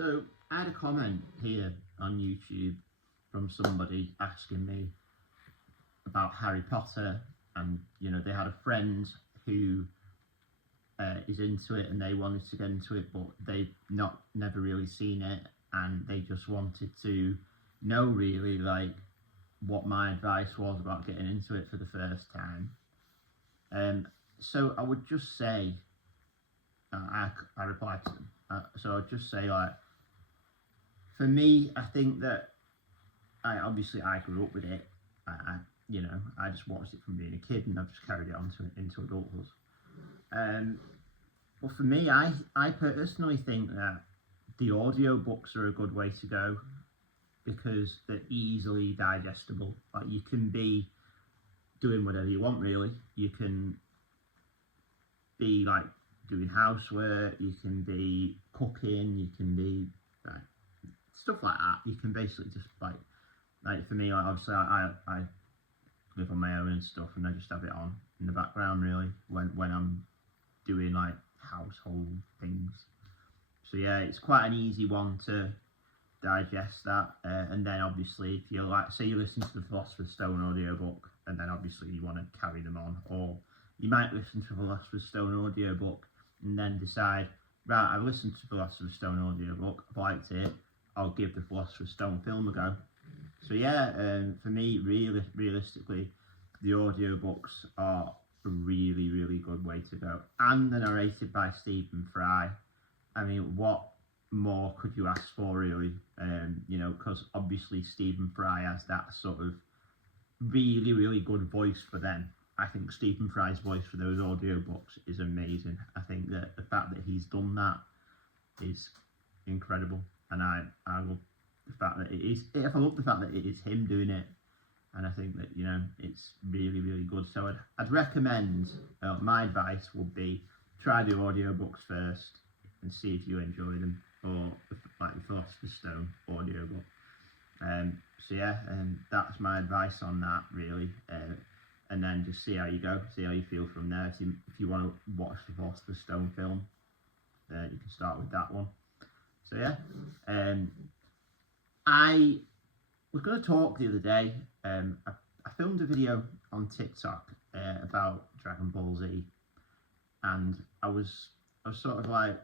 So I had a comment here on YouTube from somebody asking me about Harry Potter, and they had a friend who is into it and they wanted to get into it, but they've never really seen it, and they just wanted to know really like what my advice was about getting into it for the first time. So I would just say, I replied to them. So I'd just say, like, for me, I think that I grew up with it. I just watched it from being a kid, and I've just carried it on into adulthood. But for me, I personally think that the audiobooks are a good way to go because they're easily digestible. Like, you can be doing whatever you want, really. You can be like doing housework, you can be cooking, you can be like stuff like that. You can basically just like for me, like, obviously I live on my own and stuff, and I just have it on in the background really when I'm doing like household things. So yeah, it's quite an easy one to digest that, and then obviously if you like, say you listen to the Philosopher's Stone audiobook, and then obviously you want to carry them on, or you might listen to the Philosopher's Stone audiobook and then decide, right, I've listened to the Philosopher's Stone audiobook, I've liked it, I'll give the Philosopher's Stone film a go. So yeah, for me, realistically, the audiobooks are a really, really good way to go. And they're narrated by Stephen Fry. I mean, what more could you ask for, really? Because obviously Stephen Fry has that sort of really, really good voice for them. I think Stephen Fry's voice for those audiobooks is amazing. I think that the fact that he's done that is incredible, and I love the fact that it is. I love the fact that it is him doing it, and I think that it's really, really good. So I'd recommend. My advice would be try the audiobooks first and see if you enjoy them, or like the Philosopher's Stone audiobook. So yeah, that's my advice on that really. And then just see how you go, see how you feel from there. So if you want to watch the Philosopher's Stone film, you can start with that one. So yeah, I was going to talk the other day. I filmed a video on TikTok about Dragon Ball Z, and I was sort of like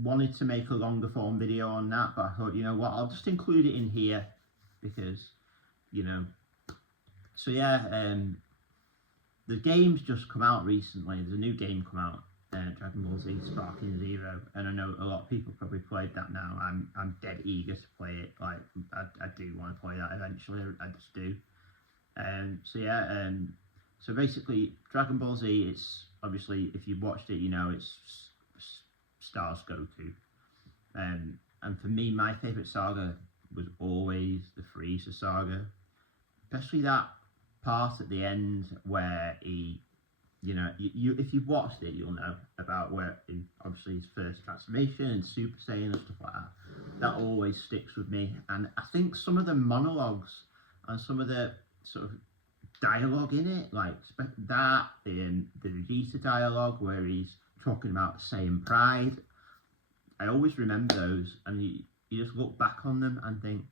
wanted to make a longer form video on that, but I thought, you know what, I'll just include it in here because So yeah, the game's just come out recently. There's a new game come out, Dragon Ball Z Sparking Zero, and I know a lot of people probably played that now. I'm dead eager to play it. Like I do want to play that eventually. I just do. So yeah, so basically Dragon Ball Z. It's obviously, if you've watched it, it's Star's Goku. And for me, my favourite saga was always the Frieza saga, especially that part at the end where he, you if you've watched it, you'll know about where obviously his first transformation and Super Saiyan and stuff like that. That always sticks with me, and I think some of the monologues and some of the sort of dialogue in it, like that in the Vegeta dialogue where he's talking about Saiyan pride, I always remember those, and you just look back on them and think,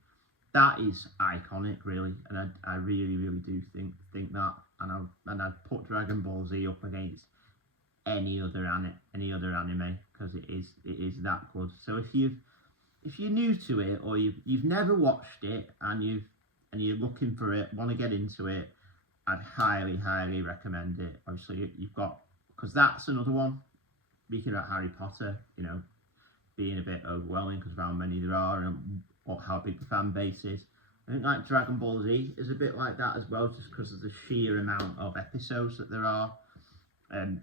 that is iconic, really, and I really, really do think that, and I'd put Dragon Ball Z up against any other anime because it is that good. So if you're new to it, or you've never watched it and you're looking for it, want to get into it, I'd highly, highly recommend it. Obviously, you've got, because that's another one. Speaking about Harry Potter, being a bit overwhelming because of how many there are and how big the fan base is. I think like Dragon Ball Z is a bit like that as well, just because of the sheer amount of episodes that there are,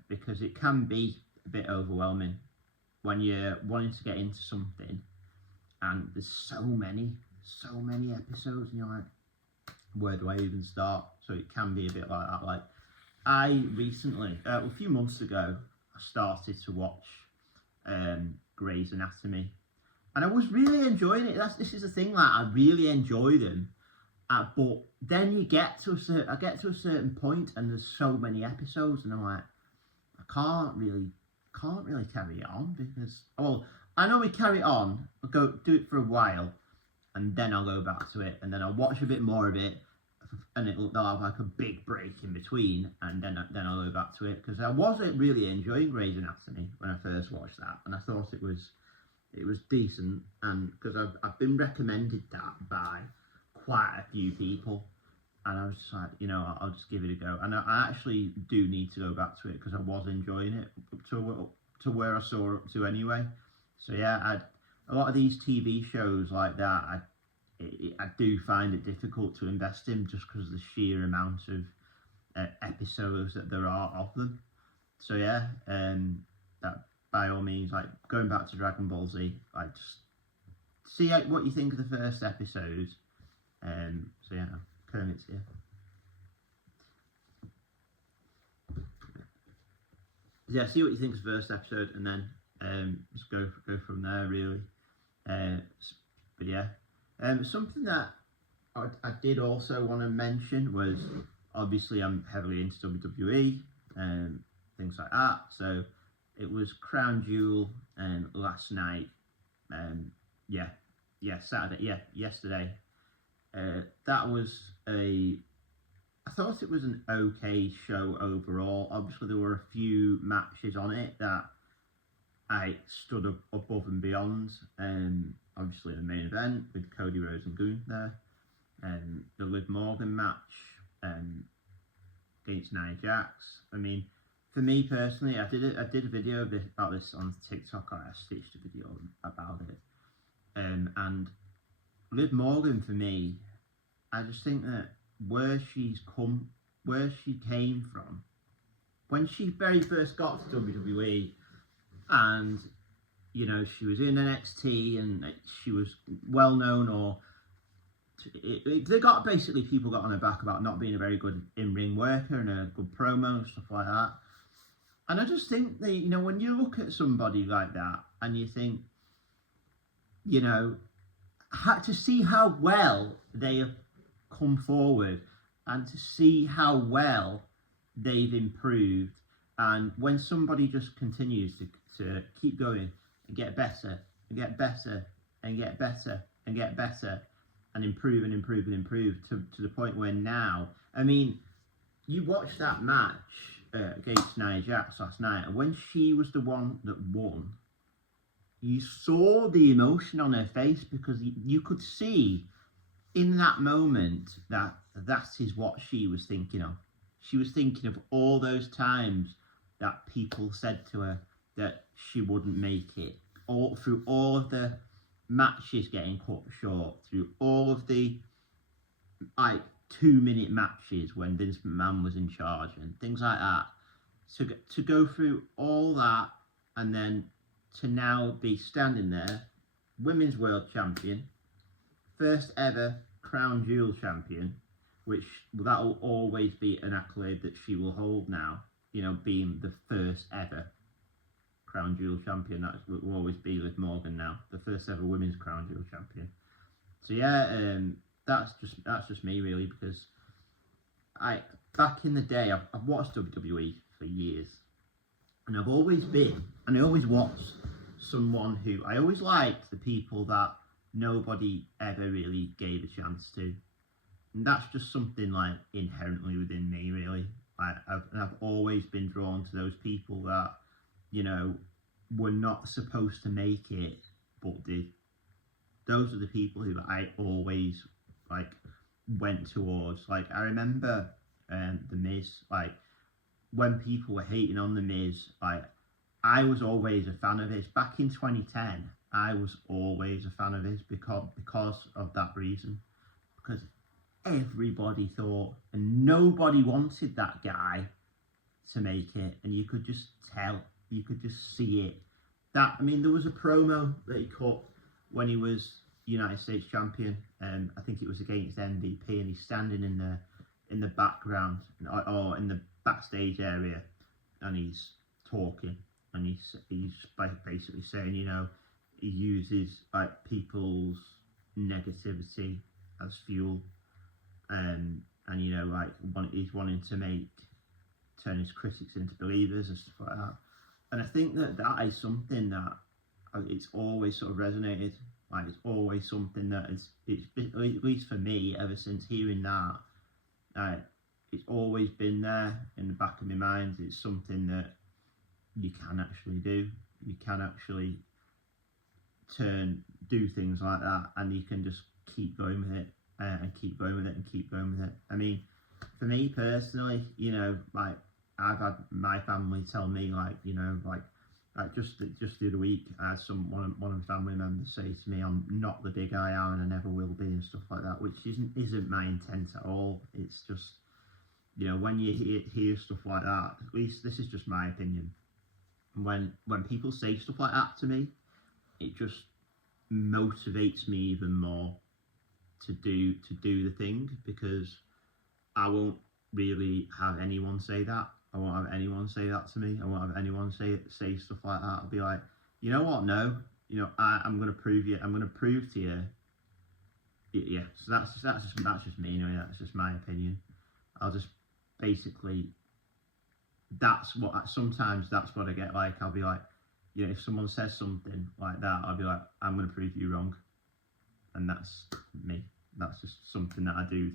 because it can be a bit overwhelming when you're wanting to get into something and there's so many episodes and you're like, where do I even start? So it can be a bit like that. Like, I recently, a few months ago, I started to watch Grey's Anatomy, and I was really enjoying it. This is the thing, like, I really enjoy them, but then I get to a certain point and there's so many episodes and I'm like, I can't really carry on because, well, I normally carry it on, I'll go do it for a while, and then I'll go back to it, and then I'll watch a bit more of it, and they'll have like a big break in between, and then I'll go back to it, because I wasn't really enjoying Grey's Anatomy when I first watched that, and I thought it was decent, and because I've been recommended that by quite a few people, and I was just like, I'll just give it a go, and I actually do need to go back to it because I was enjoying it up to where I saw up to anyway. So yeah, a lot of these TV shows like that, I do find it difficult to invest in just because of the sheer amount of episodes that there are of them. So yeah, that by all means, like going back to Dragon Ball Z, like just see what you think of the first episode. So yeah, Kermit's here. Yeah, see what you think of the first episode, and then just go from there really. But yeah, something that I did also want to mention was, obviously I'm heavily into WWE and things like that. So it was Crown Jewel last night. Saturday. Yesterday. That was I thought it was an okay show overall. Obviously, there were a few matches on it that I stood up above and beyond. Obviously, the main event with Cody Rhodes and Gunther, the Liv Morgan match against Nia Jax. I mean, for me personally, I did a video about this on TikTok. I stitched a video about it, and Liv Morgan, for me, I just think that where she came from, when she very first got to WWE, and she was in NXT and she was well known, or people got on her back about not being a very good in-ring worker and a good promo and stuff like that. And I just think that, when you look at somebody like that and you think, to see how well they have come forward and to see how well they've improved, and when somebody just continues to keep going and get better and get better and get better and get better and improve and improve and improve to the point where now, I mean, you watched that match against Nia Jax last night, and when she was the one that won, you saw the emotion on her face, because you could see in that moment that is what she was thinking of. She was thinking of all those times that people said to her that she wouldn't make it, through all of the matches getting cut short, through all of the 2-minute matches when Vince McMahon was in charge and things like that. So to go through all that, and then to now be standing there, Women's World Champion, first ever Crown Jewel Champion, which that will always be an accolade that she will hold now, being the first ever Crown Jewel Champion. That will always be Liv Morgan now, the first ever Women's Crown Jewel Champion. So yeah, that's just me really, because back in the day, I've watched WWE for years, and I've always been, and I always was, someone who, I always liked the people that nobody ever really gave a chance to. And that's just something inherently within me, really. I've always been drawn to those people that, were not supposed to make it, but did. Those are the people who I always, went towards. I remember The Miz, when people were hating on The Miz, I was always a fan of his. Back in 2010, I was always a fan of his because of that reason. Because everybody thought, and nobody wanted that guy to make it, and you could just tell, you could just see it. There was a promo that he cut when he was United States champion, I think it was against MVP, and he's standing in the background, or in the backstage area, and he's talking, and he's basically saying, he uses people's negativity as fuel, and he's wanting to turn his critics into believers and stuff like that. And I think that is something that it's always sort of resonated. Like it's always something that it's at least for me, ever since hearing that, it's always been there in the back of my mind. It's something that you can actually do. You can actually do things like that, and you can just keep going with it, and keep going with it, and keep going with it. I mean, for me personally, you know, like I've had my family tell me, like, you know, like just the other week, I had one of my family members say to me, "I'm not the big guy I am, and I never will be," and stuff like that, which isn't my intent at all. It's just, you know, when you hear stuff like that, at least this is just my opinion. When people say stuff like that to me, it just motivates me even more to do the thing, because I won't really have anyone say that. I won't have anyone say that to me. I won't have anyone say stuff like that. I'll be like, you know what? No, you know, I'm gonna prove you. I'm gonna prove to you. Yeah. So that's just me anyway. That's just my opinion. I'll just basically. Sometimes that's what I get like. I'll be like, you know, if someone says something like that, I'll be like, I'm gonna prove you wrong, and that's me. That's just something that I do.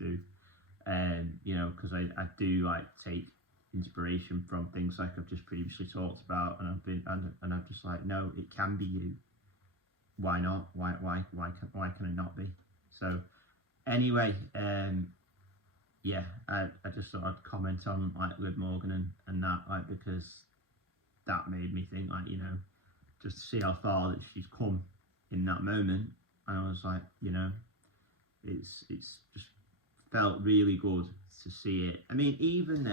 You know, because I do like take inspiration from things like I've just previously talked about, and I'm just like, no, it can be you. Why not? Why can it not be? So anyway, yeah, I just thought I'd comment on like Liv Morgan and that, like, because that made me think, like, you know, just to see how far that she's come in that moment, and I was like, you know, it's just felt really good to see it. I mean, even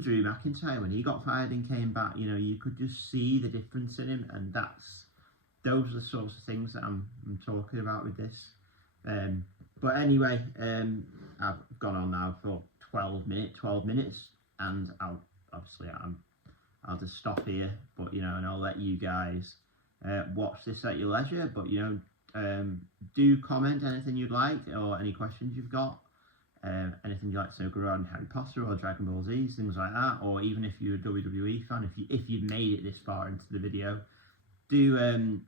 Drew McIntyre, when he got fired and came back, you know, you could just see the difference in him, and those are the sorts of things that I'm talking about with this. But anyway, I've gone on now for 12 minutes, and I'll just stop here. But, you know, and I'll let you guys watch this at your leisure. But, you know, do comment anything you'd like, or any questions you've got. Anything you'd like to know around Harry Potter or Dragon Ball Z, things like that, or even if you're a WWE fan, if you've made it this far into the video, do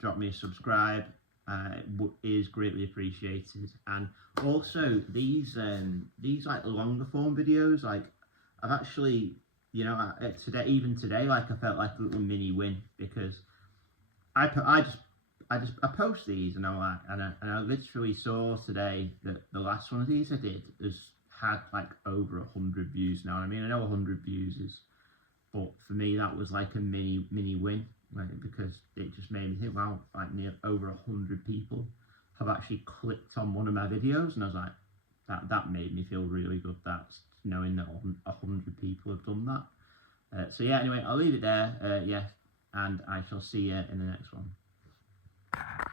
drop me a subscribe. It is greatly appreciated. And also these like longer form videos, like I've actually, you know, today, like I felt like a little mini win, because I post these, and I literally saw today that the last one of these I did has had like over 100 views now. I mean, I know 100 views is, but for me that was like a mini win, like, because it just made me think, wow, like over 100 people have actually clicked on one of my videos, and I was like, that made me feel really good. That's knowing that 100 people have done that. So yeah, anyway, I'll leave it there. Yeah, and I shall see you in the next one.